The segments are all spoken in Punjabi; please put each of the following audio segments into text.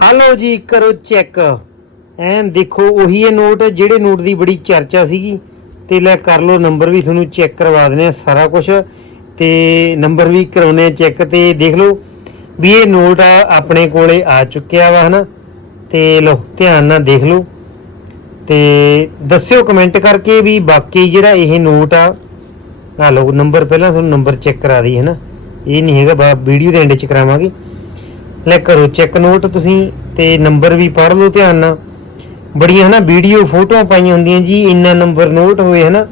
ਆ ਲਓ ਜੀ ਕਰੋ ਚੈੱਕ ਐਨ ਦੇਖੋ, ਉਹੀ ਇਹ ਨੋਟ ਜਿਹੜੇ ਨੋਟ ਦੀ ਬੜੀ ਚਰਚਾ ਸੀਗੀ, ਤੇ ਲੈ ਕਰ ਲਓ ਨੰਬਰ ਵੀ ਤੁਹਾਨੂੰ ਚੈੱਕ ਕਰਵਾ ਦਿੰਦੇ ਆ ਸਾਰਾ ਕੁਝ ਤੇ ਨੰਬਰ ਵੀ ਕਰਾਉਨੇ ਆ ਚੈੱਕ ਤੇ ਦੇਖ ਲਓ ਵੀ ਇਹ ਨੋਟ ਆ ਆਪਣੇ ਕੋਲੇ ਆ ਚੁੱਕਿਆ ਵਾ, ਹਨਾ? ਤੇ ਲਓ, ਧਿਆਨ ਨਾਲ ਦੇਖ ਲਓ। ਤੇ ਦੱਸਿਓ ਕਮੈਂਟ ਕਰਕੇ ਵੀ ਬਾਕੀ ਜਿਹੜਾ ਇਹ ਨੋਟ ਆ ਆ ਲਓ ਨੰਬਰ ਪਹਿਲਾਂ ਤੁਹਾਨੂੰ ਨੰਬਰ ਚੈੱਕ ਕਰਾ ਦਈ ਹੈ ਨਾ ਇਹ ਨਹੀਂ ਹੈਗਾ, ਬਾ ਵੀਡੀਓ ਦੇ ਐਂਡ ਚ ਕਰਾਵਾਂਗੇ। ਲੈ ਕਰੋ ਚੈੱਕ ਨੋਟ ਤੁਸੀਂ ਤੇ ਨੰਬਰ ਵੀ ਪੜ੍ਹ ਲਓ ਧਿਆਨ ਨਾਲ। ਬੜੀਆਂ ਹਨਾ ਵੀਡੀਓ ਫੋਟੋਆਂ ਪਾਈਆਂ ਹੁੰਦੀਆਂ ਜੀ, ਇੰਨਾ ਨੰਬਰ ਨੋਟ ਹੋਏ ਹਨਾ।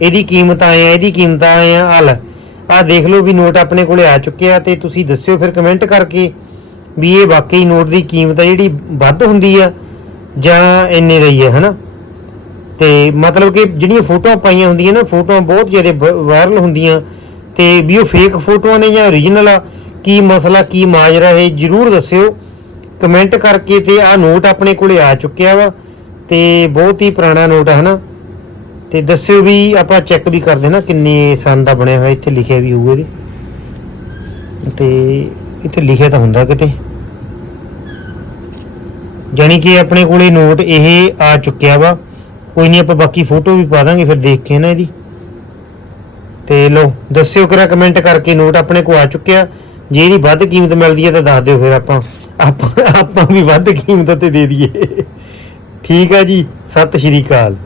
ਇਹਦੀ ਕੀਮਤ ਆਏ ਆ, ਇਹਦੀ ਕੀਮਤ ਆਏ ਆ ਹਲ ਆ ਦੇਖ ਲਓ ਵੀ ਨੋਟ ਆਪਣੇ ਕੋਲੇ ਆ ਚੁੱਕਿਆ ਤੇ ਤੁਸੀਂ ਦੱਸਿਓ ਫਿਰ ਕਮੈਂਟ ਕਰਕੇ ਵੀ ਇਹ ਵਾਕਈ ਨੋਟ ਦੀ ਕੀਮਤ ਆ ਜਿਹੜੀ ਵੱਧ ਹੁੰਦੀ ਆ ਜਾਂ ਇੰਨੇ ਦਾ ਹੀ ਹੈ ਹਨਾ। ਤੇ ਮਤਲਬ ਕਿ ਜਿਹੜੀਆਂ ਫੋਟੋਆਂ ਪਾਈਆਂ ਹੁੰਦੀਆਂ ਨਾ ਫੋਟੋਆਂ ਬਹੁਤ ਜ਼ਿਆਦਾ ਵਾਇਰਲ ਹੁੰਦੀਆਂ ਤੇ ਵੀ ਉਹ ਫੇਕ ਫੋਟੋਆਂ ਨੇ ਜਾਂ ਓਰੀਜਨਲ ਆ ਕੀ ਮਸਲਾ, ਕੀ ਮਾਜਰਾ ਹੈ, ਜਰੂਰ ਦੱਸਿਓ। ਕਮੈਂਟ ਕਰਕੇ ਤੇ ਆ ਨੋਟ ਆਪਣੇ ਕੋਲੇ ਆ ਚੁੱਕਿਆ ਵਾ ਤੇ ਬਹੁਤ ਹੀ ਪੁਰਾਣਾ ਨੋਟ ਹੈ ਨਾ ਤੇ ਦੱਸਿਓ ਵੀ ਆਪਾਂ ਚੈੱਕ ਵੀ ਕਰਦੇ ਨਾ ਕਿੰਨੇ ਸੰਨ ਦਾ ਬਣਿਆ ਹੋਇਆ, ਇੱਥੇ ਲਿਖਿਆ ਵੀ ਹੋਊਗਾ ਇਹਦੇ। ਤੇ ਇੱਥੇ ਲਿਖਿਆ ਤਾਂ ਹੁੰਦਾ ਕਿਤੇ। ਜਾਣੀ ਕਿ ਆਪਣੇ ਕੋਲੇ ਨੋਟ ਇਹ ਆ ਚੁੱਕਿਆ ਵਾ, ਕੋਈ ਨਹੀਂ ਆਪਾਂ ਬਾਕੀ ਫੋਟੋ ਵੀ ਪਾ ਦਾਂਗੇ, ਫਿਰ ਦੇਖ ਕੇ ਨਾ ਇਹਦੀ। ਤੇ ਲਓ, ਦੱਸਿਓ ਕਰਾ ਕਮੈਂਟ ਕਰਕੇ ਨੋਟ ਆਪਣੇ ਕੋ ਆ ਚੁੱਕਿਆ। ਜੇ ਇਹਦੀ ਵੱਧ ਕੀਮਤ ਮਿਲਦੀ ਹੈ ਤਾਂ ਦੱਸ ਦਿਓ ਫਿਰ ਆਪਾਂ। ਆਪਾਂ ਆਪਾਂ ਵੀ ਵੱਧ ਕੀਮਤ ਤੇ ਦੇ ਦਈਏ। ਠੀਕ ਆ ਜੀ, ਸਤਿ ਸ਼੍ਰੀ ਅਕਾਲ।